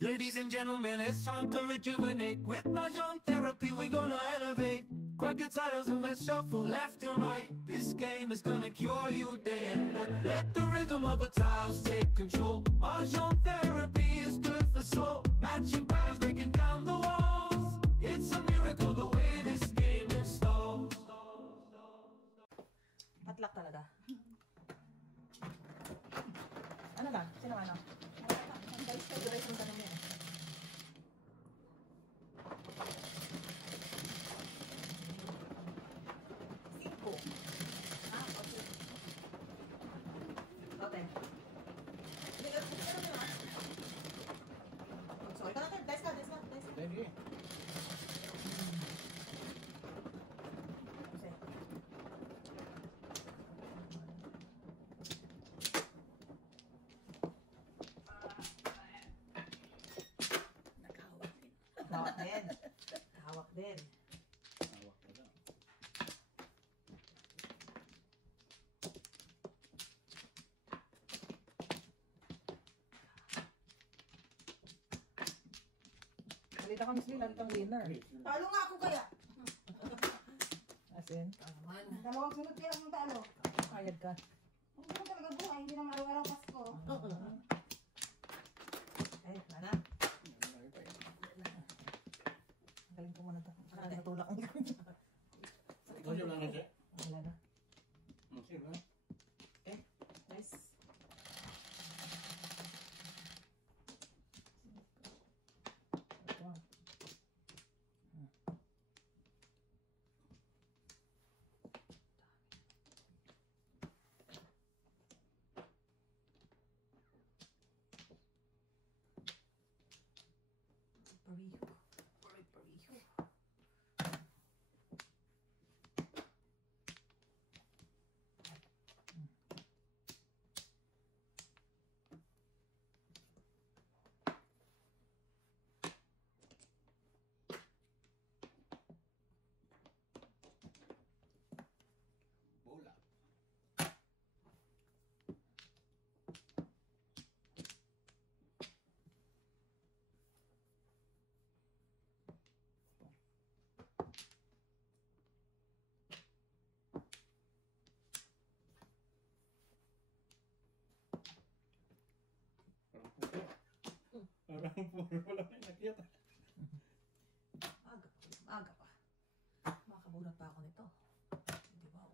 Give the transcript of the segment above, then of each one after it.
Ladies and gentlemen, it's time to rejuvenate. With Mahjong therapy, we're gonna elevate. Grab your titles and let's shuffle left and right. This game is gonna cure you day and night. Let the rhythm of the tiles take control. Mahjong therapy is good for soul. Matching patterns, breaking down the walls. It's a miracle the way this game installs. Patlak talaga. Ano na? Sino ano? Guys, yung tanong niya. Cinco. Okay. Okay. Hindi ka na. So, ikaw natin. Dice ka. Ready? Hawak din. Hawak din. Hawak ka lang. Balita kami sila ng winner. Talo nga ako kaya. As in? Dalawang sunod kaya akong talo. Kayad ka. Hindi mo talaga buhay, hindi naman araw-araw Pasko. Eh, nana. Galing ko muna ito. Natulak ang likod niya. Masih lang na siya? Wala na. Masih lang. Okay, nice. Ito. Pariho. Bola. Parang puro lang yung nakita. Aga pa. Makabulat pa ako nito. Di ba?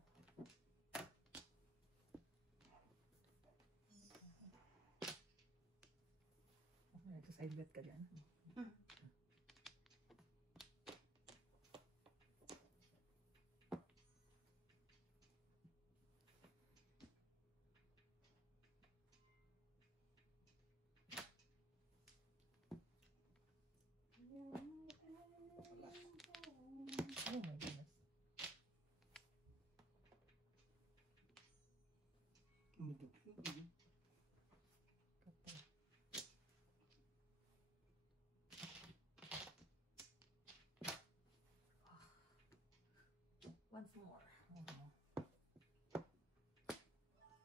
Nag-side bet ka dyan. Oh my goodness. Once more. Oh,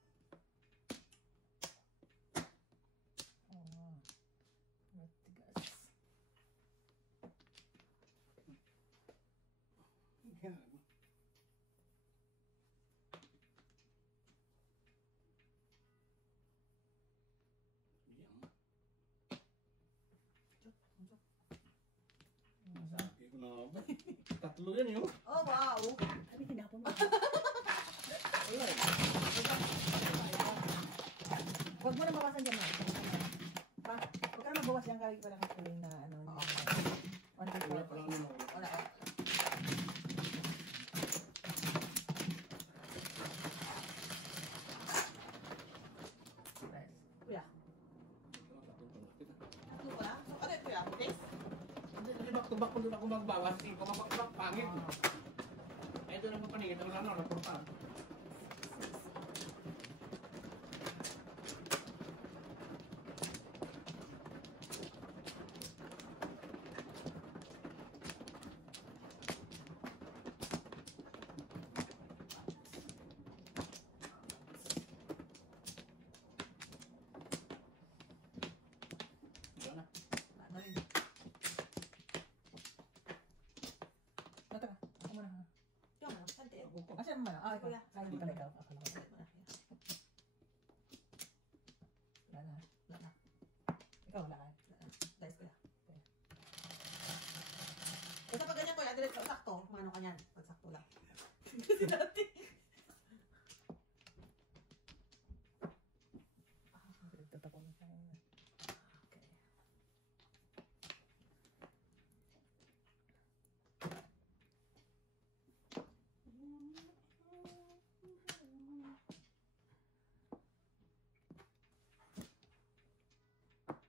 matigas. Sabi ko na ba? Tatlo yan yun. Oh, wow! Sabi, tinapon mo. Huwag mo na bawasan dyan, Mark. Huwag ka na magbawas dyan, kaya parang tuloy na ano. Wala pa lang naman. Wala. Kuya. Ano ba? Ano ito yan? Taste? Hindi back-to-back ko doon ako magbawas. Hindi ko maback-to-back pangit. Ito lang papaningin. Wala na, napunta. Wala na. naman. Ah, ikaw. Kuya. Kaya mo pala ikaw. Ako lang. Wala na. Wala na. Ikaw wala ka. Guys, kuya. Basta pag ganyan kuya, direct sakto. Kumano ka niyan? Pag sakto lang. Tatapon mo tayo. Okay.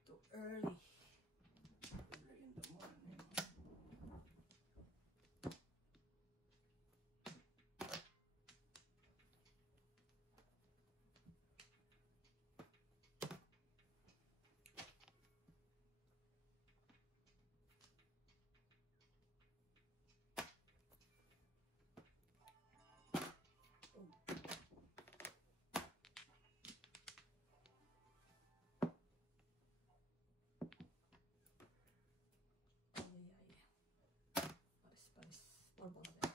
Too early. Early in the morning. Ay, ay, ay. Paris. Purple na rin.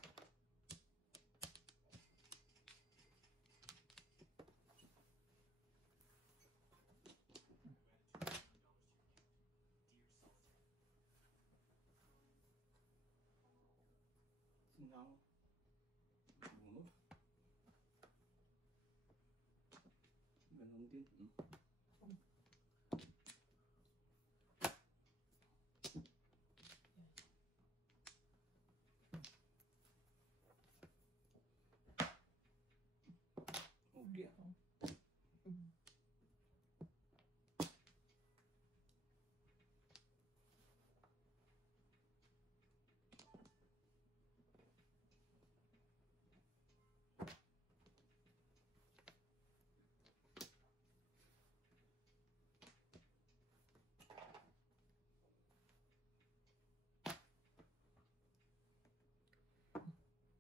Sinang. Bunod. Ganon din. Okay.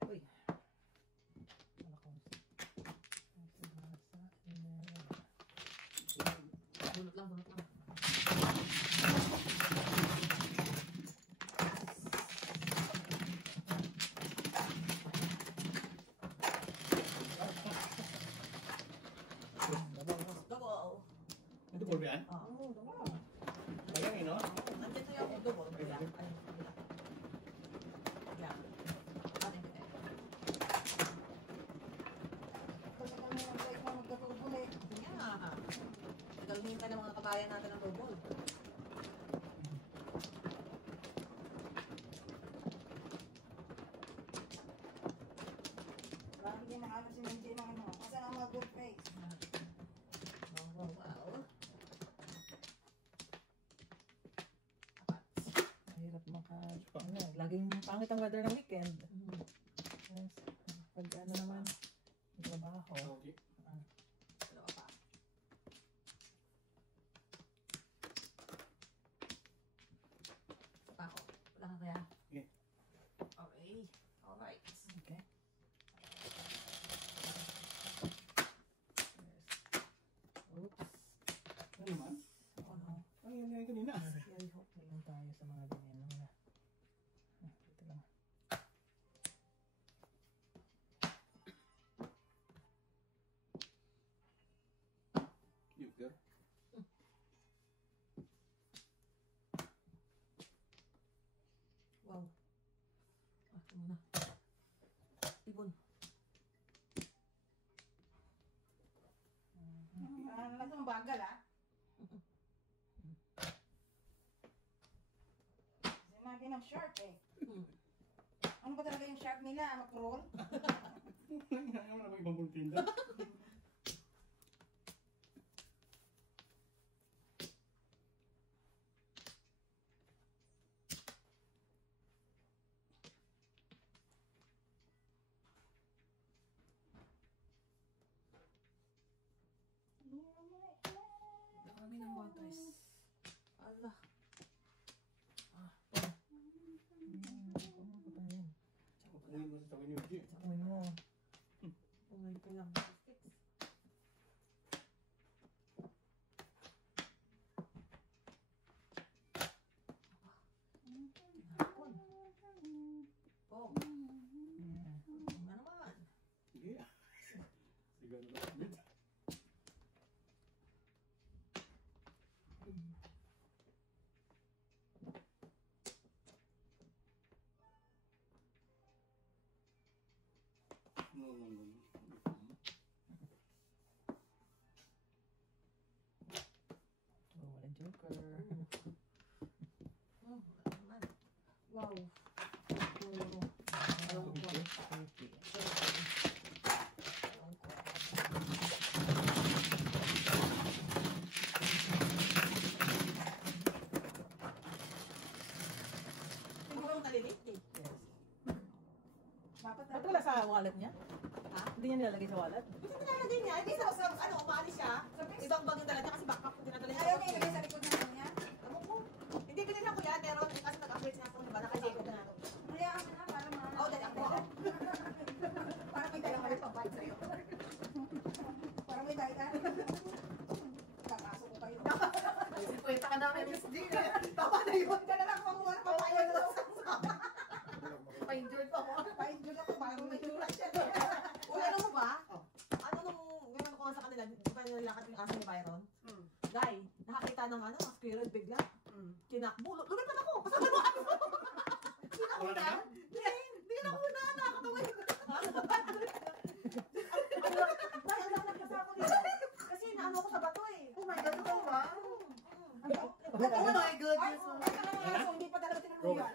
Uy. Wala ko. Bunot lang. Double. Ito po ba yan? Oo, dama. Bayang yun, no? Nandito yung double. Kuya. Ay, kuya. Yan. Ating kuya. Kasi kami ng break na magkatuloy. Yeah. Nagalingin ka ng mga kabayan natin ng double. Lagi din nakano si Minji ng ano. Kasi ang mga good face. Wow. Mahirap ano, laging pangit ang weather ng weekend. Yes. Pag ano naman, trabaho. Okay. Dalawa pa. Isa pa ako. Wala ka kaya? Okay. Okay. Alright. Okay. Oops. Ano naman? Oh no. Ay, yan yan kanina. Very hopeful lang tayo sa mga ganyan. Mga, dito lang. Yuker. Wow. Ito muna. Ibon. Nasa mong bagal Sinabi ng shark eh. Ano ba talaga yung shark nila? Makrol? Ano na ba ibang bultinda? Dami ng waters. Allah. Kukunin mo sa tawin yung G. Sakuin mo. Pungay ko lang. Oh, walang joker. Wow. Siguro ang nalilit eh. Yes. Dapat Ba't wala sa wallet niya? Ha? Hindi niya nilalagay sa wallet? Kasi nilalagay niya. Hindi sa ano, umaalis siya. Ibang bag yung dala niya kasi backpack yung dinadala niya. Ayaw niya ilagay sa likod ng ano niya. Ewan ko. Hindi, binila ko yan. Meron kasi nag-upgrade siya kung ba. Naka-Jacob na. Hayaan mo na para ma... Oo, dali ako. Para may dala ka rin pambayad sa'yo. Para may dala ka. Kakaso ko kayo. Kwenta ka namin, Miss D. Tama na yun. Dala lang ako mga papayag ko. Pa-enjoy pa ako. Pa-enjoy ako para may tulas siya. Uy, ano mo ba? Ano nung gano'n ko nga sa kanila, di ba nilakad yung aso ni Byron? Guy, nakakita ng ano, squirrel bigla. Tinakbo. Lumipad ako. Kasama mo ako. Tinakuna. Hindi na una. Nakakatawa yun. Dahil ang lakas kasi ako dito. Kasi naano ako sa bato eh. Oh my God, ito ba? Oh my goodness. Hindi pa talaga tinuluyan.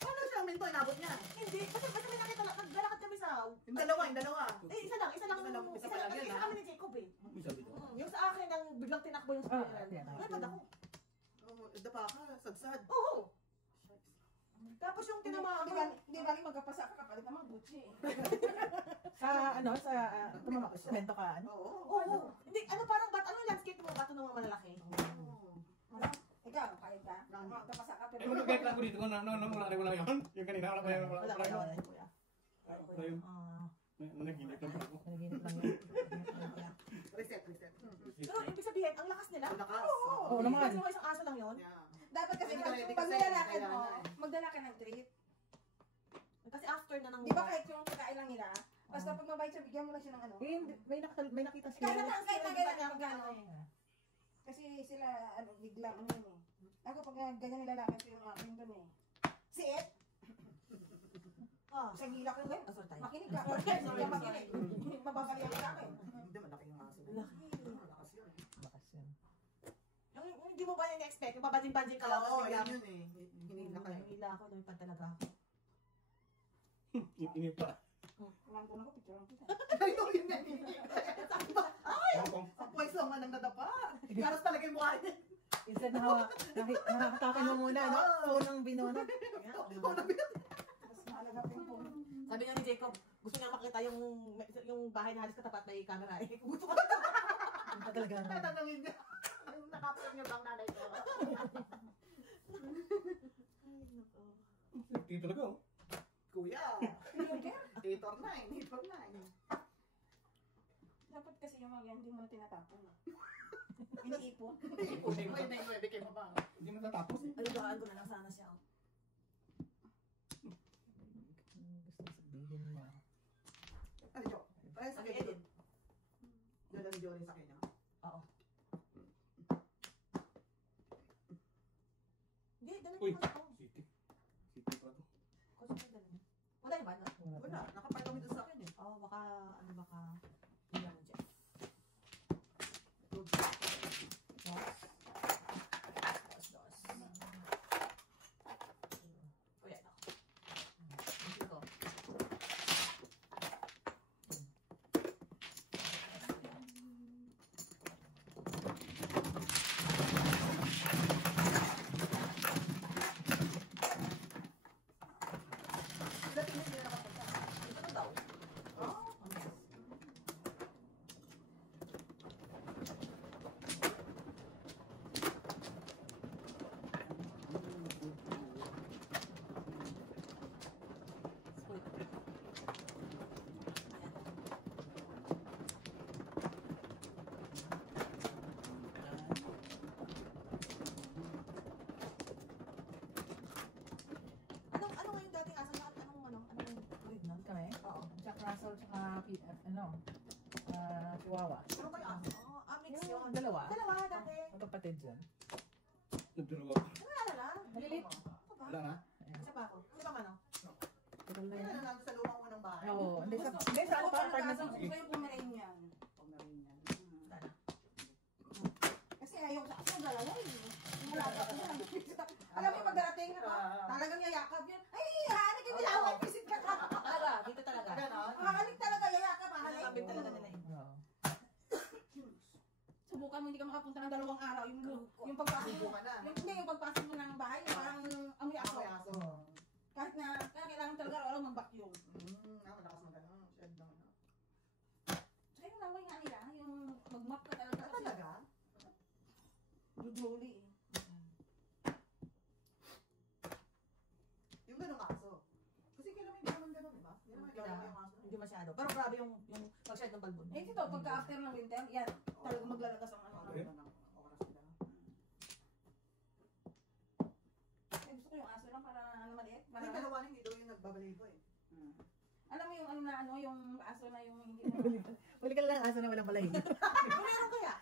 Paano siya minto? Inabot niya? Hindi. Kasi may nakita na. Naglalakad kami sa... Yung dalawa. Eh, isa lang. Isa kami ni Jacob eh. Yung sa akin, ang biglang tinakbo yung squirrel. yeah. Lumipad ako. Dapa ka, sadsad. Oo. Tapos yung tinamaan ko. Hindi ba rin magkapasa ka kapalit naman Gucci. Sa ano, sa tumama, semento ka, ano? Oo. Hindi, ano parang ano landscape mo? Bato ng mga malalaki. Ikaw, kaya ka? Magkapasa ka pero... Mag-get lang ko dito. Wala yun. Yung kanina, wala yun. Wala Wala yun. kuya. Ayun. Ah. Nanaginip lang ako. Nanaginip lang yun. Reset. Pero ibig sabihin, ang lakas nila. Lakas. Oo naman. Kasi mga isang aso lang yun. Dapat kasi Hindi ka ready pag kasi nilalakad mo, kailangan magdala ka ng treat. Kasi after na ng... Di ba kahit yung pagkain lang nila, basta pag mabait siya, bigyan mo lang siya ng ano. Eh, may nakita siya. Kahit na kailangan magkano. Kasi sila, ano, biglang, ano yun eh. Ako pag ganyan nilalakad ko yung akin doon eh. Si Ed, Ah. sa gila ko yun. Sorry tayo. Makinig ka. Sorry, makinig. Mababalihan ka akin. Hindi, malaki yung aso. Laki. Malakas yun. Bakas yun. Yung hindi mo ba yung expect? Yung babanjing-banjing ka lang. Oo, tapos yan biglang- yun eh. Hinila ka. Hinila ako, lumipad talaga ako. Inip pa. Kulang ko na ko, picture lang kita. Ayun, yun yan. Ang pwes lang man ang nadapa. Garas talaga yung mukha niya. Instead na nakakatakan mo muna, no? Phone ang binunod. Mas mahalaga pa yung phone. Sabi nga ni Jacob, gusto niya makita yung bahay na halos katapat may camera. Eh, gusto ko. Ang talaga. Tatanungin niya. Nakapit niya bang nanay ko? Dito talaga oh. Kuya. Titor 9. Dapat kasi yung mga yan, hindi mo na tinatapon. Iniipon. Pwede kayo mabang. Hindi matatapos eh. Alugaan ko na lang sana siya. Gusto sabihin mo. Ano Jo? Parang sa kanya. Dala ni Jory sa kanya. Oo. Hindi, dala Uy. niyo ako. City pa to. Kung saan dala niyo? Wala yung ba? Wala. Nakapal kami doon sa akin eh. Oo, baka, yun lang dyan. Dos. Uy, ano? Ito. Sila tingin nila nakapunta. Ito na daw. Ano nga yung dating aso niya? Anong breed nun? Kami? Oo. Jack Russell, tsaka, Chihuahua. Ano kayo aso? Mix yun. Yung dalawa. Dalawa dati. Magkapatid yun. Nagdalawa. Ano na? Malilit. Wala na? Isa pa ako. Isa pa ano? Tagal na Wala yan. na lang sa lumang unang ng bahay. Oo, hindi sa Gusto ano ko parang talaga, pregnancy. gusto ko yung Pomeranian. Pomeranian. Sana. Kasi ayaw sa akin dalawa eh. Wala ka pa yan. Alam mo yung pagdarating ka, talagang yayakap yun. Ay, hahanap yung bilaway, visit ka ka. Talaga, dito talaga. Ganon. Mahalik talaga, yayakap, mahalik. Sabi talaga nila eh. Oo. Subukan mo, hindi ka makapunta ng 2 araw. Yung pagpasok mo, Subukan na. yung pagpasok mo ng bahay, parang amoy aso. Amoy aso. Kahit na, kaya kailangan talaga araw mag-vacuum. Malakas magano. Shed lang. Tsaka yung laway nga nila, yung mag-map ka talaga. Ah, talaga? Duduli eh. Yung ganong aso. Kasi kailan may naman ganon, di ba? Hindi naman ganon yung aso. Hindi masyado. Pero grabe yung pag-shed ng balbon. Eh, dito, pagka after ng winter, yan, talaga maglalagas ang ano. Okay. Oras nila. Eh, gusto ko yung aso lang para ano maliit. Kasi Para, dalawa hindi daw yung nagbabalibo eh. alam mo yung ano na ano, yung aso na yung hindi na. Huli ka lang aso na walang balahibo. Meron kaya?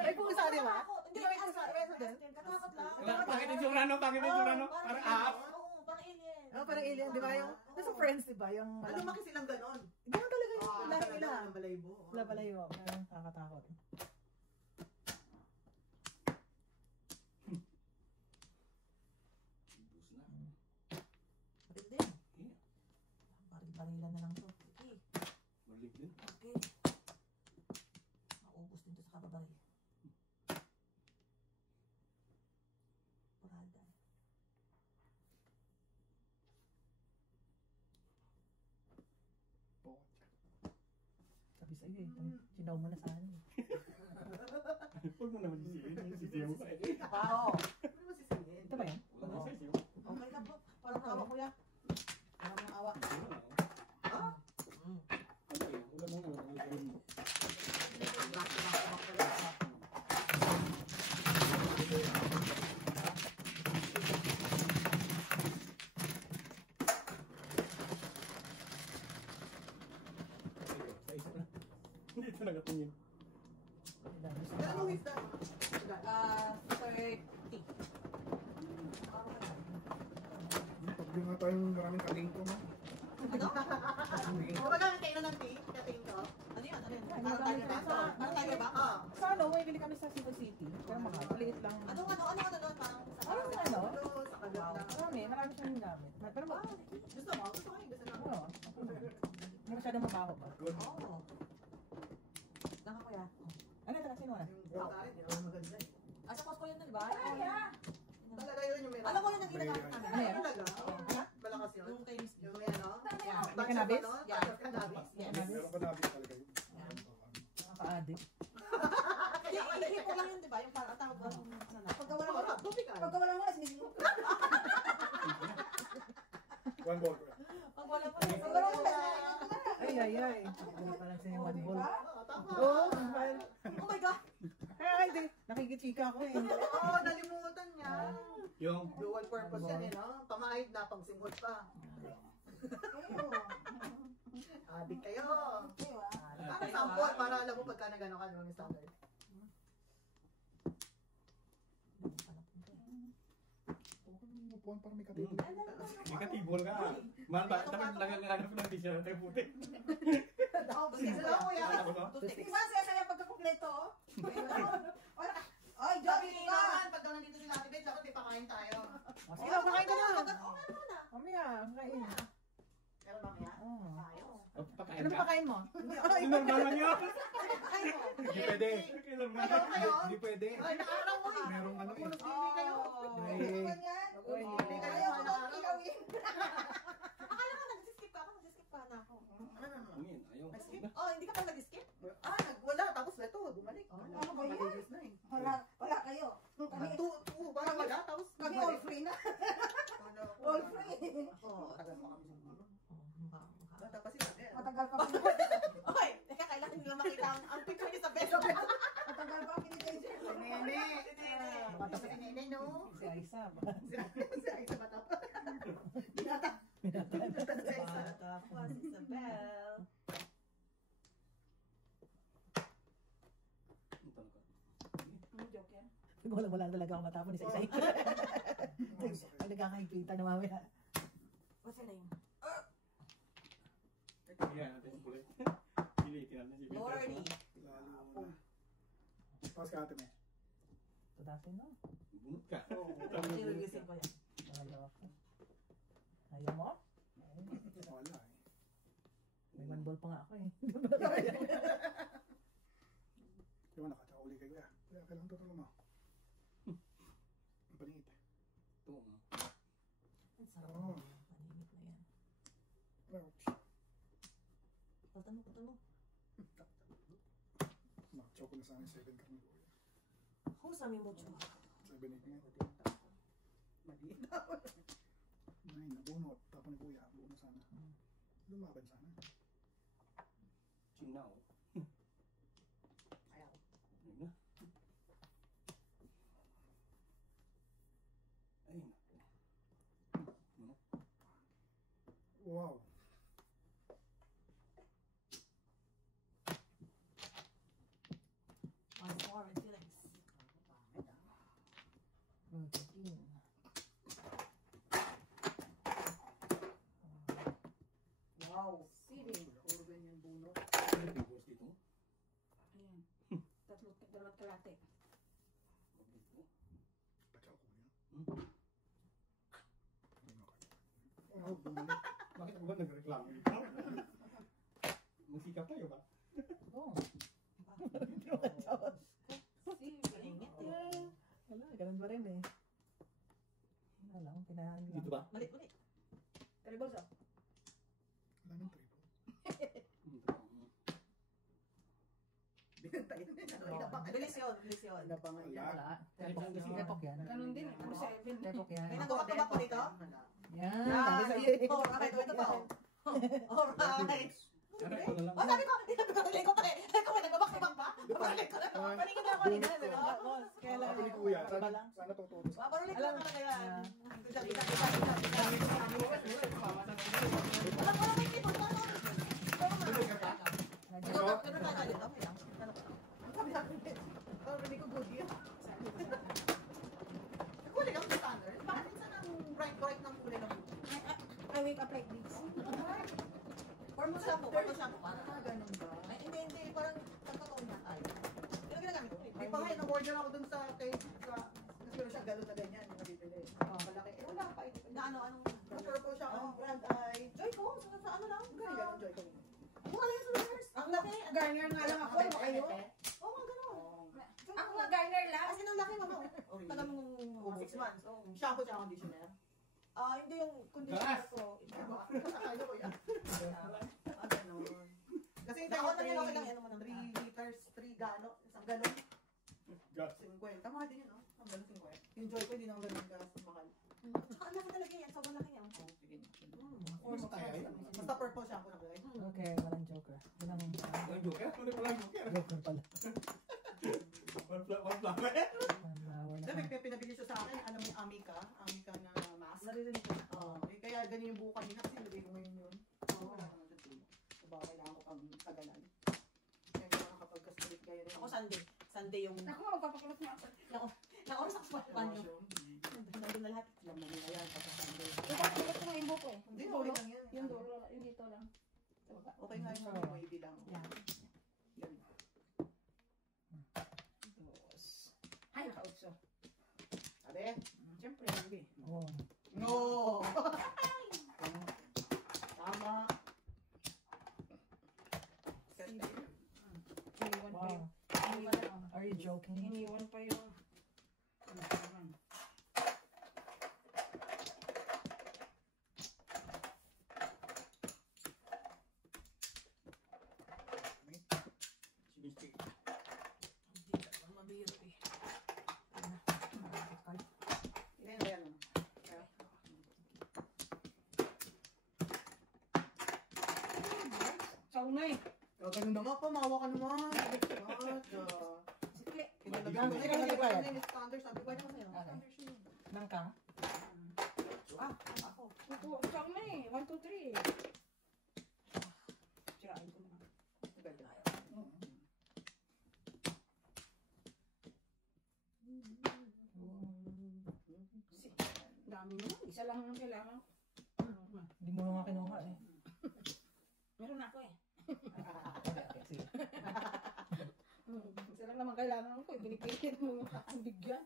Ay, pusa, di ba? Hindi, Di ba may pusa? Meron din? Katakot lang. Pangit yung tsura no? Pangit yung tsura no? Parang ahas. Oo, parang alien. Oh, parang alien, di ba? Yung, nasa Friends, di ba? Yung, Ano lumaki silang ganon? Ganun talaga yung lahi nila. Ng balayibo. Wala balahibo. Parang nakakatakot. Kapit din. Barilan na lang to. Okay. Malig din. Okay. Maubos din to sa kababaril. Purada. Sabi sa'yo eh, sinaw mo na sana eh. Huwag mo naman sisihin. Sisihin mo pa eh. Wow. Ano mo sisihin? Ito ba yan? Wala na sisihin. Okay na po. Parang awa kuya. Parang awa. Ah? Mm. Ano yun? Wala mo mo. Hindi ito nakatingin. Ano is that? 30. Pagdi nga tayong maraming katingko mo. Ano? Magamit kayo ng tea? Katingin ko? Ano yan? Ano yan? Ano Parang tiger ba? Parang tiger ba? Ah. Sa ano, may bili kami sa Cebu City. Pero mahal. Maliit lang. Ano doon? Parang sa Ano sa ano? Ano? Sa kagat na. Marami siyang gamit. Pero Gusto mo? Gusto ko yung gusto namin. oo. Hindi masyadong mabaho ba? Oo. Naka kuya. Ano ito? Sino na? Yung pagkain, di naman maganda eh. Sa Costco yun di ba? Talaga yun yung meron. Alam mo yun ang ginagamit namin. Ano yan? Talaga? Malakas yun. Yung kay Miss B. Yung may ano? Yeah. May cannabis? Yeah. Cannabis? Yes. Meron ka nabi talaga yun. Nakaka-addict. Hihipo lang yun, di ba? Yung parang tawag ko. Pagka wala mo, Tropical. pagka wala mo, sinisin mo. One ball. Pag wala pa rin. Pagka wala mo, Ay. Ano pa lang sa'yo one ball? Tama. Oo, mahal. Oh my God! Ay, di. Nakikichika ko eh. Oo, nalimutan niya. Yung Dual purpose yan eh, no? Pamahid na pagsimot pa. Adik kayo. Para sample, para alam mo pagka nagano ka ng standard. upuan para may katingko. Ikatibol ka. Man, bakit dapat nagagano ng t-shirt ay puti? Sige lang kuya. Di ba saya pagkakumpleto? Wala ka. Oy, Joby ka! Pag daw nandito si Ate Beth, dapat ipakain tayo. Sige lang, pakain ka na. Okay na. Mamaya, kain. Pero mamaya, Oo. tayo. Ano ba pakain mo? Normal lang yun. Hindi pwede. Kayo? Hindi pwede. Ay, nakaraw mo eh. Merong ano eh. Punos TV kayo. May Ganyan. Uy. Hindi kayo Ayaw ko nakaraw. kilawin. Akala ko nag-skip ka ako. Nag-skip pa na ako. Nag-skip? Oh, hindi ka pa nag-skip? Wala. Tapos ito, bumalik. Ano ba yan? Malinis na eh. Wala kayo. Kami, Parang wala. Tapos kami all free na. All free. Oo, tagal pa kami siguro. Mukha. Bata pa sila. Matagal pa kami. Okay, teka, kailangan nila makita ang picture ni Isabel. Matagal pa kami ni Teacher. Nene. Si Nene, no? Si Aisa. Si Aisa bata pa. Binata. Bata pa si Isabel. Joke yan. Wala talaga ako matapon isa isa. Pag nagkakahigpitan na mamaya. What's your name? Yan, natin yung kulay. Pilitin natin si Peter. Lordy. Lalo na. Pas ka ate, me. Ito dati, no? Bunot ka. Sinilisin ko yan. Wala ako. Ayaw mo? Wala eh. May manball pa nga ako eh. Di ba nakatauli kayo? Kaya kailangan tutulong mo. Ang paningit eh. Ito. Ang sarap Oo. na yan. Manimit na yan. Ouch. Patan mo. Nakachoke na sa amin 7 kami kuya. Ako sa amin mo, Chua. 7-8 nga. Maliit. 9 nabunot. Tapos ni kuya, buo na sana. Lumaban sana. Chinaw. Ayaw. Ayun na. Ay, naku. Wow. Once more and feelings. Pangit ah. Routine. Wow. Sili. Puro ganyan bunot. Ano yung boss dito? Ayan. Dalawat kalate. Dito. Pachaw kuya. Hmm? Wow, bumalik. Bakit ako ba nagreklamo dito? Masikap tayo ba? Oo. Mainit eh. Wala, ganun ba rin eh. Wala lang, pinahan lang. Dito ba? Balik. Tribbles ah. Wala nang triple. Binantay na yun. Ano, inabangan. Bilis yun. Inabangan niya. Wala. Tepok, tepok yan. Ganun din. Ano 7? Tepok yan. May nagkakabak ko dito? Yan, sabi sa iyo. Alright, ito pa. Alright. Ano ko na lang? Oh, sabi ko ko pa eh. Sabi ko, may nagbabak-babak pa? Babalik ko na. Paningin na ako nila, di ba? Boss, kailan? Sabi ni kuya, Iba lang. sana tututo sa Babalik ko Alam- na talaga yan. Ah. Bisa. Alam ko na may tipo. Ganun na dito. Hindi ko good yun. Kulay lang sa standard. Bakit minsan ang bright ng kulay ng buko? I wake up like this. Formal shampoo para. Ganun ba? Ay, hindi. Parang tagkataon na tayo. Sino ginagamit ko? Di pa nga, in-order ako dun sa kay sa kasi siya galon na ganyan yung nabibili. Malaki. Eh wala pa. Na anong... Na-purple siya ang brand ay Joy ko, sa ano lang? ganyan Joy ko. Mura lang sa Lovers. Ang laki. Garner nga lang ako, ano kayo? Oo, nga gano'n. Ako nga Garner lang. Kasi nang laki mama. Taga mong 6 months. Shampoo tsaka conditioner. Hindi yung conditioner Gas. ko. Akala ko yan. Ganun. Kasi ito Ako yung na yung okay lang, ano mo nang 3 liters, 3 galo, isang galon. Gas. 50. Tama din yun, no? Ang galon 50. Yung Joy ko, hindi naman ganun gas mahal. Tsaka ang laki talaga yan. Sobrang laki yan. Sige. Or tayo. Basta purple shampoo na guys. Okay, walang joker. Walang Walang joker? Ano pala yung joker? joker pala. One flower. Wala. Kasi may pinabili siya sa akin, alam mo, Amica na mask. Naririnig ko na. Kaya ganyan yung buhok kanina kasi nilagay ko ngayon yun. Wala naman sa tulo. Diba, kailangan ko pang tagalan. Kaya kailangan kapag ka-split kayo rin. Ako Sunday. Sunday yung... Ako, magpapakulot na ako. Naoras ako sa panyo. Nandun na lahat. Alam mo nila yan, pagka Sunday. Ipakulot ko yung buko eh. Hindi, okay lang yan. Yung dulo, yung dito lang. Okay nga yung mga wavy lang. Yan. Yan. Ay, nakautso. Sabi? Siyempre, hindi. Oh. No! Tama. Iniwan pa yung... Wow. Are you joking? Iniwan pa yung... Sinistik. Mabiro eh. Yan, yan. Saunay. Ganun naman pa, mawa ka naman. Sige. Kinalagaan ko. Yung standard, sabi ko, ano sa'yo? Standard siya. Nangka? Ako. Ito, saunay. 1, 2, 3. Sirain ko na. Dami mo. Isa lang ang kailangan. Hindi mo nga kinuha eh. Meron na ako eh. Okay, sige. Isa lang naman kailangan ko. Pinipilit mo ang bigyan.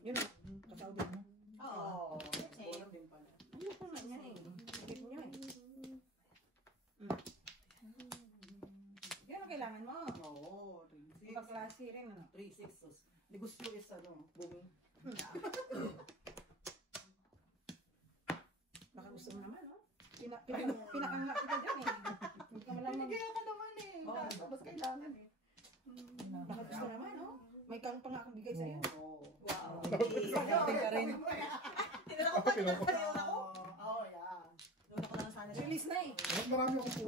Yun o. Kasabi mo. Oo. Kulang din pala. Ayoko na niya eh. Bigyan niyo eh. Yan ang kailangan mo. Oo, 3-6. Pagklase rin ano. 3-6. Negosyo is booming. Baka gusto mo naman no? Pinakangak kita dyan eh. Hindi ka malamang. Binigyan ka naman eh. Mas kailangan eh. Baka gusto naman no? May kang pang akong bigay sa'yo. Oo. Wow. Ating ka rin. Tinanong ko pa rin ako. Oo, yeah. Doon ako lang sana. Release na eh. Marami akong puso.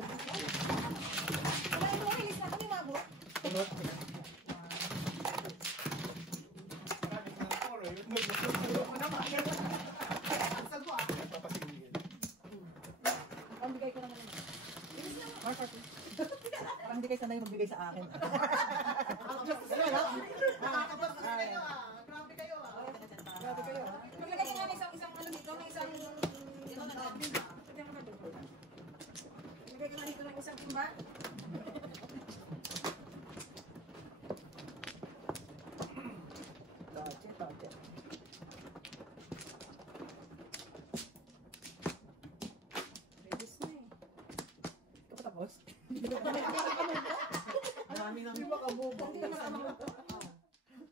Kumain mo, release na. Kung imago. Ang bigay ko naman. Release na. Mark, parang hindi kayo sanay magbigay sa akin. Nakakabas kayo ah. Grabe kayo ah. Grabe kayo. Maglagay ka nga ng isang ano dito, ng isang... Ito na natin. Pwede mo na dito. Maglagay ka nga dito ng isang timba. Tache. Release na eh. Kapatapos? Marami nang... Hindi ka makamuto.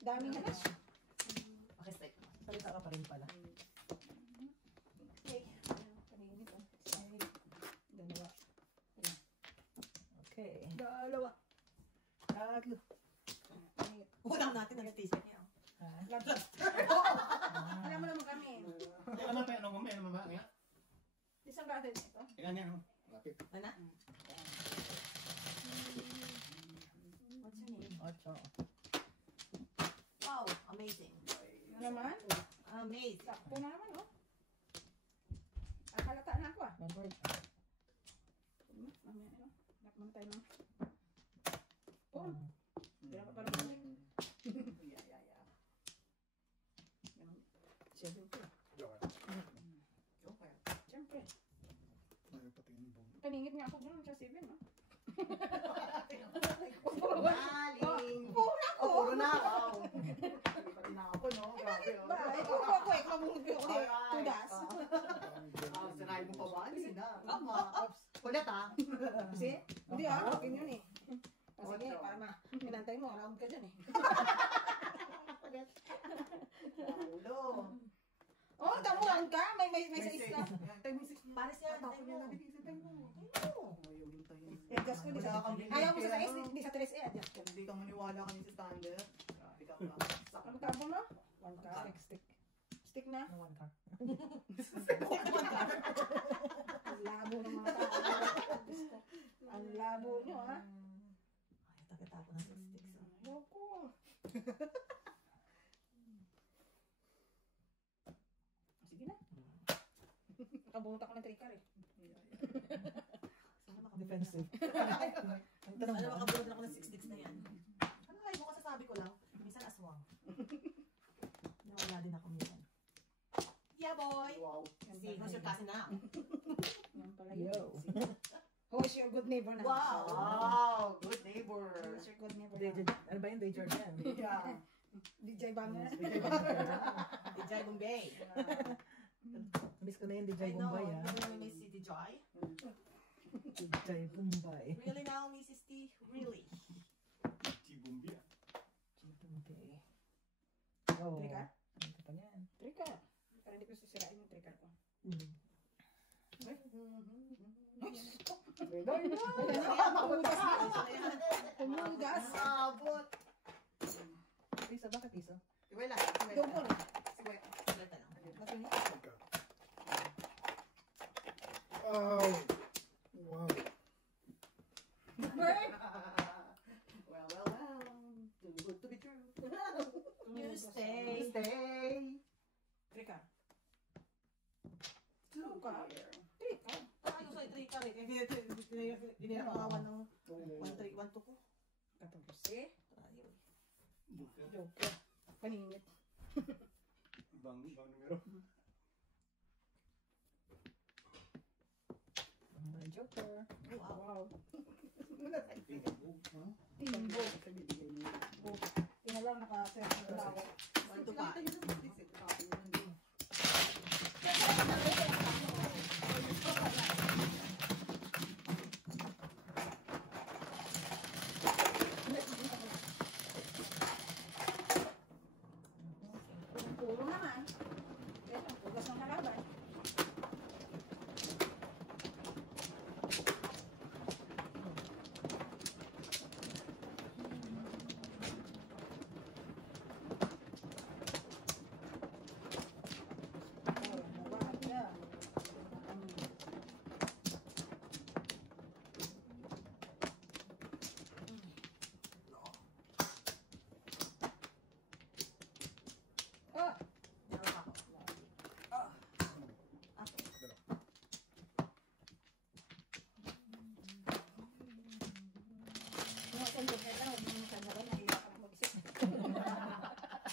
Daming halas. Okay, stay. Salita ka pa rin pala. Okay. Paninit oh. Dalawa. Okay. Dalawa. Lagi. Paninit. Ulam natin ang t-shirt niya. Ha? Alam mo naman kami. Ano ba ano mo? Ano ba? Nga? Isang gatin ito. Tingnan niya. Lapit. Ano? What's your name? Ocho. Wow, amazing. Naman? Amazing. Sakto na naman oh. Halata na ako ah. Number. Mamaya na. Dapat muna tayo ng... Pum. Kaya pa pala balik. Yeah. Siyempre. Joke. Okay. Siyempre. Ayaw patingin mo. Paningit nga ako doon sa 7 no? Galing. Pura ko! Oh, puro na. Wow. Pati na ako, no? Grabe, oh. Ba? Ikaw ako eh. Mamunod ko ulit. Tudas. Sirahin mo pa ba? Hindi na. Tama. Kulit ah. Kasi? Hindi ah. Akin yun eh. Sige, para ma. Pinantay mo. Round ka dyan eh. Ulo. Oh, tamo round ka? May sa isa. Pares yan. Tapos Tayo niya mo. natin yung tayo mo. Ayaw yung tayo. I-adjust ko. Ayaw mo sa size. Hindi sa 3 i-adjust ko. Hindi ka maniwala kanina sa standard. Grabe ka ba? Ano tabo mo? 1 car. Stick. Stick na. No one car. Ang labo ng mga tao. Ang labo nyo ha. Ay, taga-tapo ng sticks. Ayoko. Sige na. Nakabunot ako ng 3 car eh. Sana makabulot Defensive. Ang na. tanong Sana mo. makabulot na ako ng 6 sticks na yan. Ano kayo mo kasasabi ko lang? Minsan aswang. Nawala din ako minsan. Yeah, boy! Wow. Si Roger kasi na. Yan pala yun. Yo. Who is your good neighbor na? Wow! Wow. Good neighbor. Who is your good neighbor DJ, na? ano ba yun? DJ Jordan. Yeah. DJ Banger. Dijay Bombay. Miss ko na yun, DJ I know. Bombay ah. Really miss si Dijay. DJ Bombay. Really now, Mrs. T? Really? Chibumbi ah. Okay. Oh. Trika? Ano pa yan? Trika. Para hindi ko sisirain yung trika ko. Tumugas. Abot. Piso, bakit piso? Iwala. Double. Siwela. Salita lang. Magka. Oh. Wow. Well. Too good to be true. You stay. Stay. Trika. True ka? Trika. Ano sa'yo, 3 ka rin. Hindi na makawan ng 1-3, 1-2 ko. 14. Ayun. Joke. Paningit. Bang numero. Joker. Wow. Timbo. Inalang naka-set ng lawak. Ito pa. Puro naman. Yan ang pugas ng kalaban.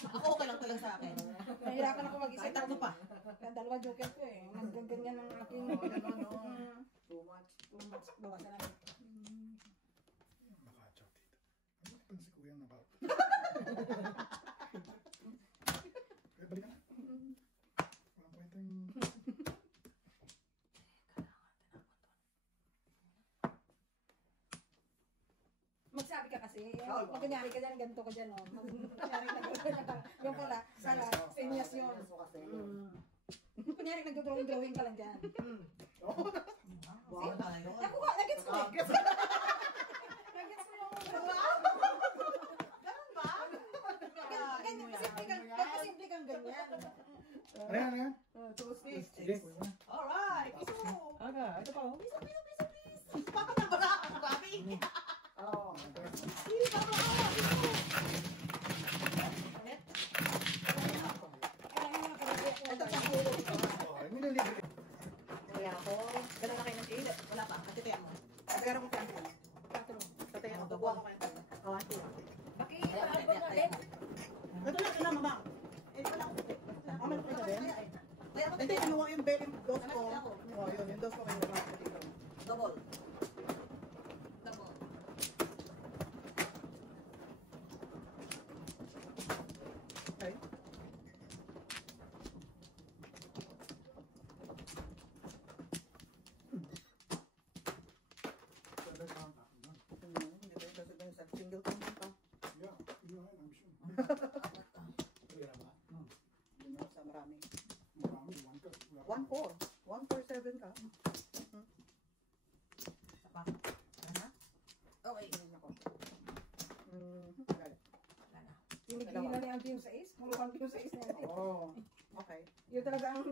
Ako okay lang talaga sa akin. Nahirapan ako mag-isip. Kahit tatlo pa. Kaya dalawa joker ko eh. Nagganyan ng aking... Too much. Too much. Bawasan namin. Naka-chat dito. Ano ito si Kuya na ba? Kaya balikan na. Walang kwenta yung... Magsabi ka kasi, pag kunyari ka dyan, ganito ka dyan, oh. Kunyari ka dyan, yung pala, senyas yun. Kunyari nagdodrawing ka lang dyan. Wow, na yun. Ako ka, nagets ko eh. Nagets ko yung Ganun ba? ganyan, simple kang ganyan. Ano yan, ano yan? Sige. Alright. Piso. Aga, ito pa. Oh. Piso. Papa na ba? Grabe. Oo. Ito sa kulo. Oh, hindi na libre. Kaya ako, gano'n na kayo ng tila. Wala pa. Katitiyan mo. Pero kung kanto. Tatayan mo. Gawa ko kayo. Bakit? Bakit? Ito lang sila, mama. Ito lang. Aman ko na din. Kaya ako Hindi, kinuha yung belly dose ko. Ako. Oh, yun, yung dose ko kayo. Double. Double. Okay. Hindi ba yung sasabihin sa single count pa? Yeah, I'm sure. Pera ba? Hindi na sa marami. Marami, 1-4. 1-4-7 ka. Sapa. Ano? Okay. Ayun ako. Galit. Wala na. Tinigilan niya ang team 6. Murukan team 6 na yan. Oh, okay. Yun talaga ang...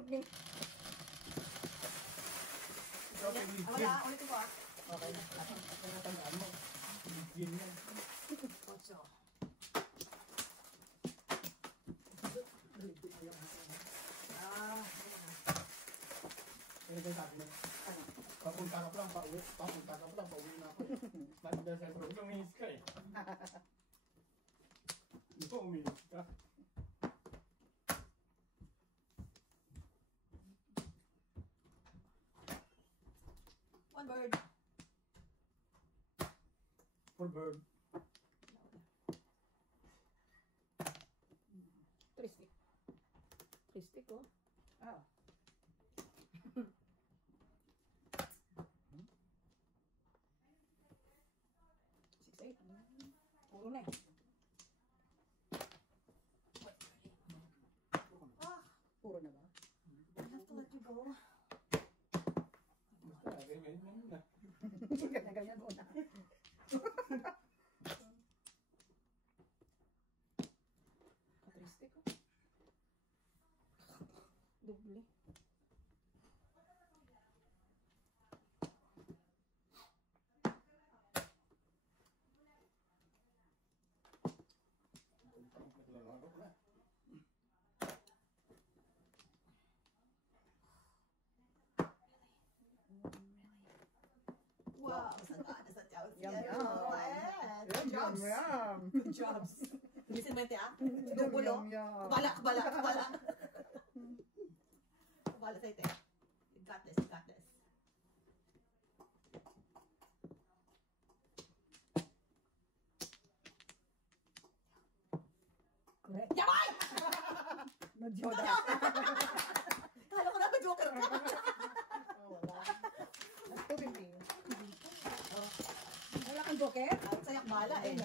Wala. Ulitin ko ah. Okay. Tandaan mo. Yun yan. Ocho. Ah. Ano ba sabi mo? Papunta ka pa lang, pauwi. Papunta ka pa lang, pauwi na ako. Nandun sa pro, lumihis ka eh. Di ba umihis ka? One bird. For bird. Tristic. Tristic, oh. Ah. 6-8. Puro na eh. Puro na ba? I have to let you go. Basta, ganyan na. Ganyan-ganyan muna. Tristic, oh. Doble. Naglalaro ko na. Wow, sagana sa Chelsea. Yum, Ano? yum. Ayan. Yum, Good jobs. yum. Good jobs. Hindi si Mente ah. Dubulo. Yum, yum. Kubala, kubala, kubala. Kubala sa ite. You got this, you got this. Joda. Kala ko na joker ka. Wala. 250. Wala kang joker? Sayak bala eh.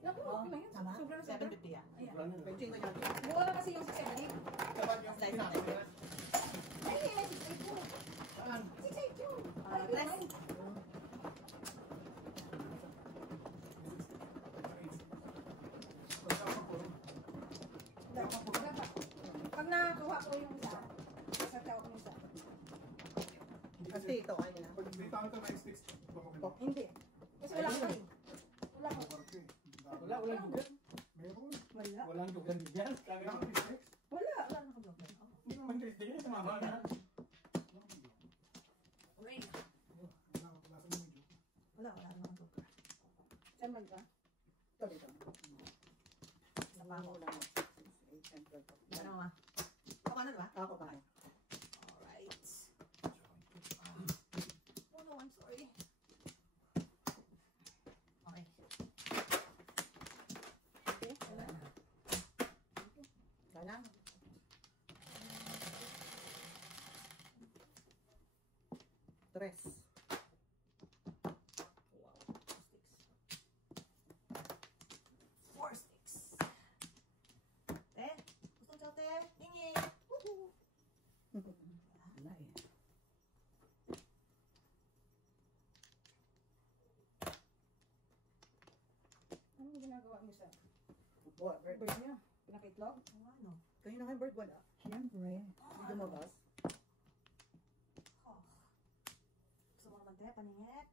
Naku, okay lang yun. Tama? Sobrang sobra. 750 yan. Ayan. Pwede na natin. Mura kasi yung 670. Slice natin. Ay, may 680 yun. Saan? 680 yun. Tres. Wala pa. Pag nakakuha ko yung isa, sasayaw ko yung isa. Kasi ito, ano na. Pag may tao ito na sticks, Oh, hindi. Kasi wala ko eh. Wala ko. Walang dugan. Meron. Wala. Walang dugan dyan. Kailangan may sticks. Wala. Wala na ko joker. Hindi naman triste yun. Tumama na. Uy. Wala sa medyo. Wala na akong joker. Saan man ka? Ito dito. Isa pa ako. Wala mo. 8 and 12. Ano ma? Ikaw ka na ba? Ako pa. Alright. Oh no, I'm sorry. Okay. Okay. Wala. Wala. Tres. Four sticks. Te, gusto ko te? Hingi. Woohoo. Wala eh. Ano ginagawa niyo sa Bird. bird niyo? Pinakitlog? Ano? Kayo na kayo bird wala. Siyempre. Hindi lumabas. Oh. Gusto mo naman te? Paningit?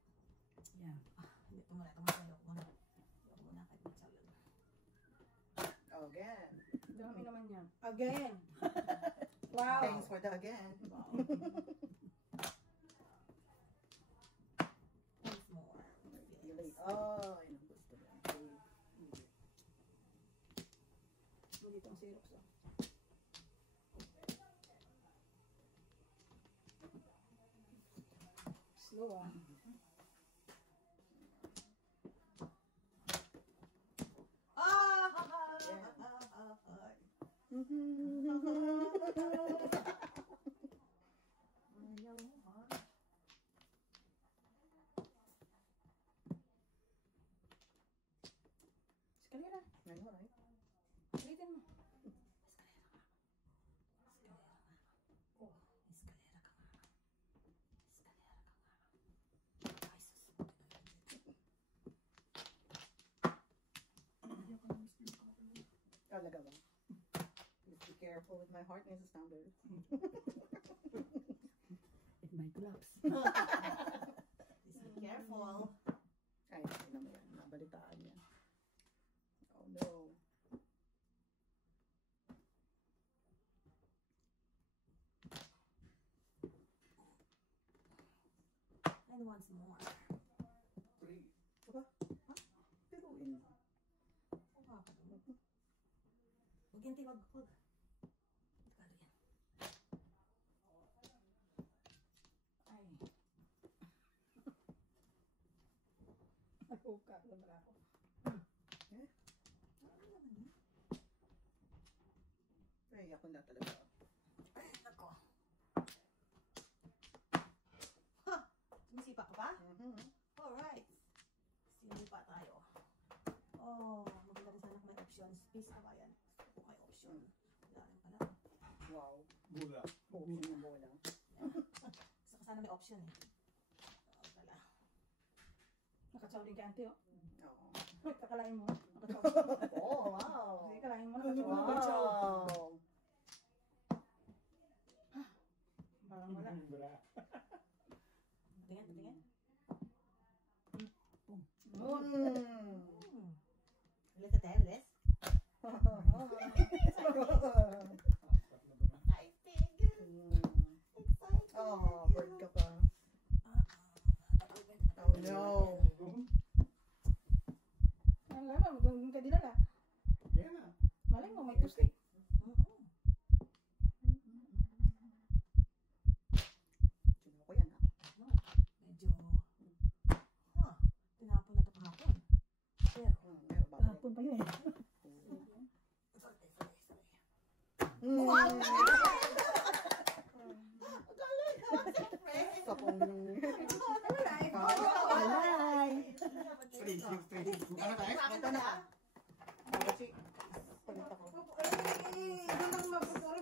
Yeah. Hindi, ito muna. Ayoko muna. Ayoko muna kahit magsalad. Again. Dami naman yan. Again. Wow. Thanks for the again. Once more. Delay. Oh, yun ang gusto mo. Dito ang syrup so. Slow ah. Eskalera. Ano, right? Ulitin mo. Oh, escalera ka nga. Escalera ka nga. Ay, sus. Talaga ba? Please be careful with my heart and standards. It might collapse. Please be careful. Ay, hindi naman yan. Nabalitaan niya. Oh no. And once more. Three. Aba? Ha? Piruin mo. Oh, nga pa naman. Huwag yan, wag. Magkano yan? Ay. Nakuka. Wala ako. Ano naman yan? Ay, ako na talaga. Ako. Ha! Sumisipa ka pa? Alright. Sinipa tayo. Oh, maganda rin sana kung may options. Please, kabayan. Gusto ko may option. Wala rin pala. Wow. Bula. Bumin ng bola. Gusto ko sana may option eh. Wala. Nakachawling ka ante oh. Oo. Kakalain mo. Nakachawling. Oh, wow. Sige, kalain mo. Nakachawling. Wow. Parang wala. Bula. Tingin. Ulit na tayo, ulit. Exciting. Oh, bird ka pa. Oh no. Alam mo, kung ka dinala. Yan na. Malay mo, may tusti. Sino ko yan ah? cellphone pa yun eh. Ano tayo? Ito na.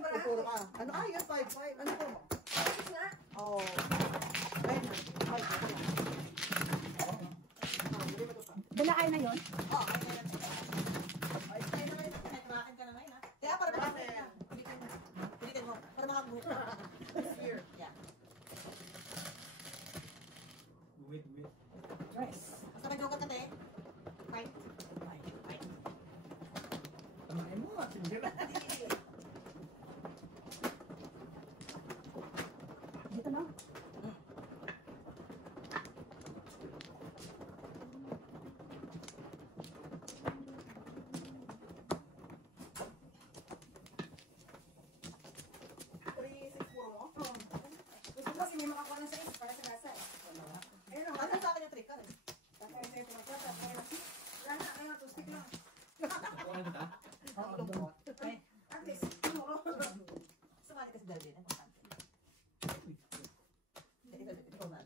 Pupuro ka. Ano? Ah, yun, 5. Ano po? Oo. Balakay na yun? Kaya para makabuka. Pilitin mo. Para makabuka. Here. Yeah. Wait. Basta may joker ka, te. Fight. Tamahin mo, sinira. Dito na. Gusto ko kasi may makakuha ng size para sa gasa eh. Ayun o. Ano sa akin yung trick ka rin? Kaya sa'yo pumatata. Wala na, to stick lang. Kuha kita. At least, siguro. Sumali ka si Darwin. Importante. Ikaw na.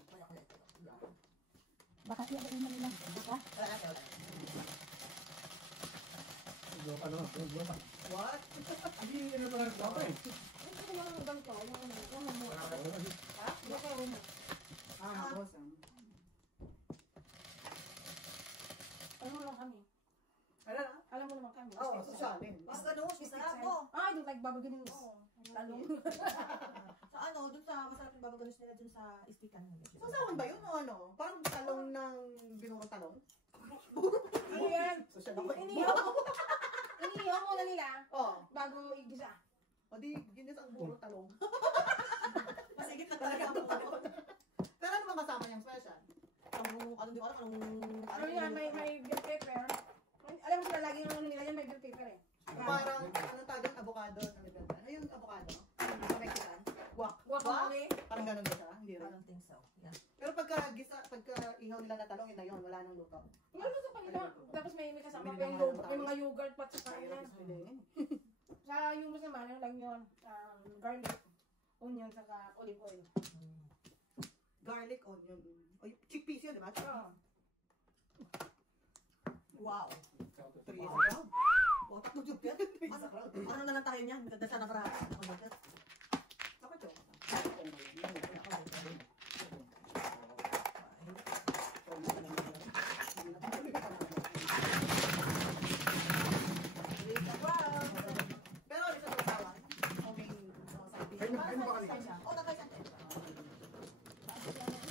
Baka siya ba yung nila? Baka? Wala na. Go pa naman. Go pa. What? Hindi, ano pa lang ako eh. Ito yung mga ganito. Yung mo. Ha? Yung kayo mo. Boss. Alam mo lang kami. Ano? Alam mo naman kami. Oo, sosyalin. Mas ganun. Masarap mo. I don't like bubble gum. Talong. Sa ano, dun sa masarap yung babaganos nila dun sa istikan. Sasawan ba yun o ano? Parang talong ng binurong talong? Ayan. Sosyal ako. Iniihaw muna nila Oo. bago igisa. O di, ginis ang burong talong. Masigit na talaga ang talon. Pero ano bang kasama niyang special? Ano di ko alam, Ano yan, may bill paper. Alam mo sila, lagi yung nila yan, may bill paper eh. Parang, ano tawag yung avocado? Ano yung avocado? Mexican? Guac. Guacamole. Parang ganun ba siya? Hindi I rin. don't think so. Yeah. Pero pagka ihaw nila na talong, yun na yun. Wala nang luto. Yung ano sa kanila, tapos may kasama pa yung yogurt, may mga yogurt pa sa kanila. Sa yung mas naman, yung lang yun, garlic, onion, saka olive oil. Garlic, onion. O, chickpeas yun, di ba? Oo. Wow. 3 years ago. Wow, tatlong joke yan. Ano na lang tayo niyan? Ganda siya na para. Ako, Chok. Pero ano sa tatawan? O may sabi? Ayun ba kanina? O, tatay sa atin.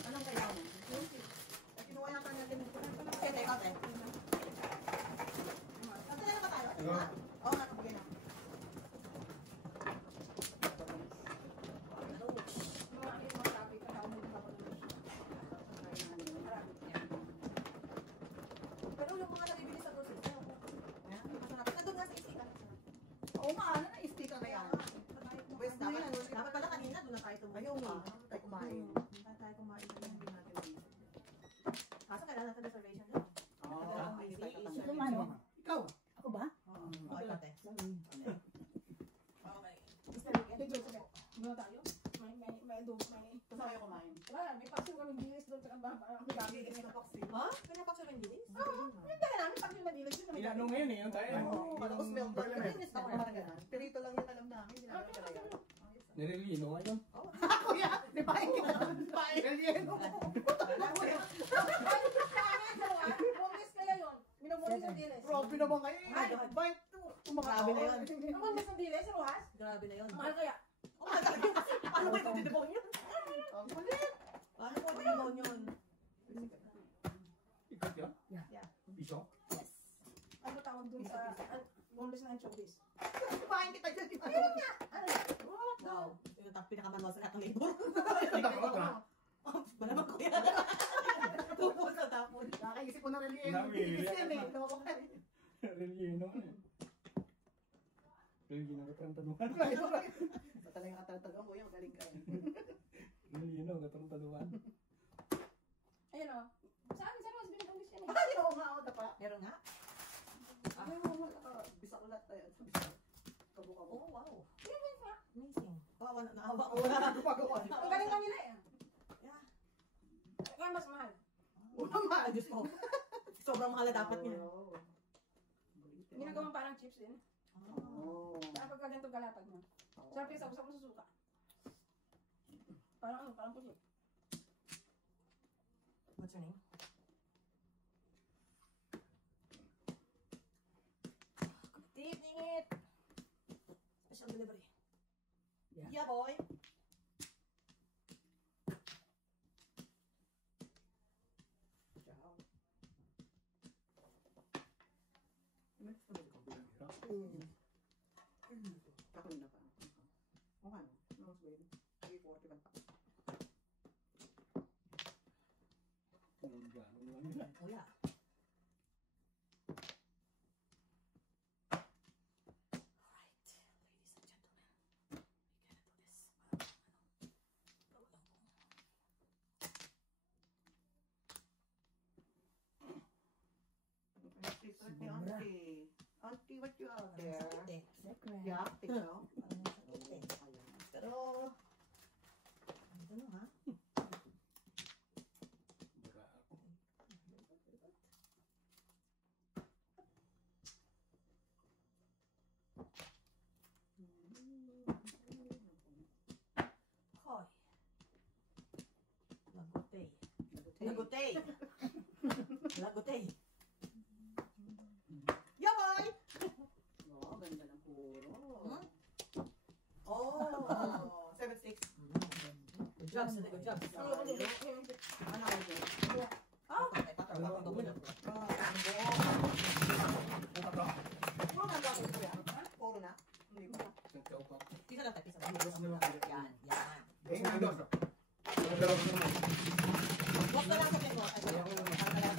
Anong kailangan mo? Kinuha na ka natin. Okay, take out eh. Tatay na ba tayo? Ha? Oo, nakabugay na. Mga ano yung mga topic, ang tawag mo yung Pero yung mga nabibili sa grocery, masarap. Nandun nga sa istika. Oo, maano na istika na yan. West na yan. Dapat pala kanina, doon na tayo tumulong. Ayaw nga. Tayo kumain. Doon tayo kumain. Kaso kailangan natin reservation doon. Yung ano? Ikaw. Ako ba? Okay, ate. Sorry. Okay. Muna tayo? May adobo, may... Gusto kayo kumain. Wala, may paksiw kami bilis doon sa kambang. Ang dami. Ha? Kanya pa sa Mendilis? Yung dala namin, paksiw na dilis. Tinanong ngayon eh, yung tayo. Tapos milk Garlic. Malinis na parang ganun. Pero ito lang yung alam namin. Hindi namin talaga. Nirelino nga yun. Kuya, di ba yung Relleno? Bumis kaya yun. Binubumis ang dilis. Grabe naman kayo. Ay, bite to. Grabe na yun. Ang bumis ang dilis, Rojas? Grabe na yun. Mahal kaya. Oh, mahal talaga. Paano ba ito dinibon yun? Ang kulit. Paano po dinibon yun? Ikot yun? Yeah. Piso? Ano tawag dun sa... Bumis na anchovies. Kumain kita dyan. Ayun nga! Ano? Wow. Yung pinakamanual sa lahat ng labor. Hindi ka pa ba? Malamang ko yan. Tupo sa tapon. Nakaisip ko na Relleno. Namili. Inis yan eh. Nawawakan. Relino ka eh. Relino ka tarantaduhan. Sa talagang katatagong ko yung galing ka. Relino ka tarantaduhan. Ayun o. Sa amin, sa Rojas, binubumis yan eh. Ay, oo nga, oo, dapa. Meron nga. Awa ko na. Ang galing nga nila eh. Yeah. Kaya mas mahal. Ay, Diyos ko. Sobrang mahal na dapat niya. Ginagawang parang chips din. Oh. Parang pagka ganito galapag mo. Sarap yung sausap mo sa suka. Parang ano, parang puso. What's your name? Tip-ningit! Special delivery. Yeah, boy. Ako na pa. O ano? Mas well. 340 pa. Oh, yeah. Alright, ladies and gentlemen. We gotta do this. Auntie, Auntie, what you out there? Secret. Yeah, ikaw? Pero, ano ha? Hoy. Lagutay. Lagutay. Lagutay. Yeah, boy! Oo, ganda ng puro. Hmm? Oh, 7-6. Good job, Sete. Good job. Ano ako dyan? Ah, okay. Patro. Puro na ba ako kuya? Puro na? Hindi ba? Pisa lang tayo, pisa lang. Yan, yan. Huwag ka lang sa pinto. Ay, wala.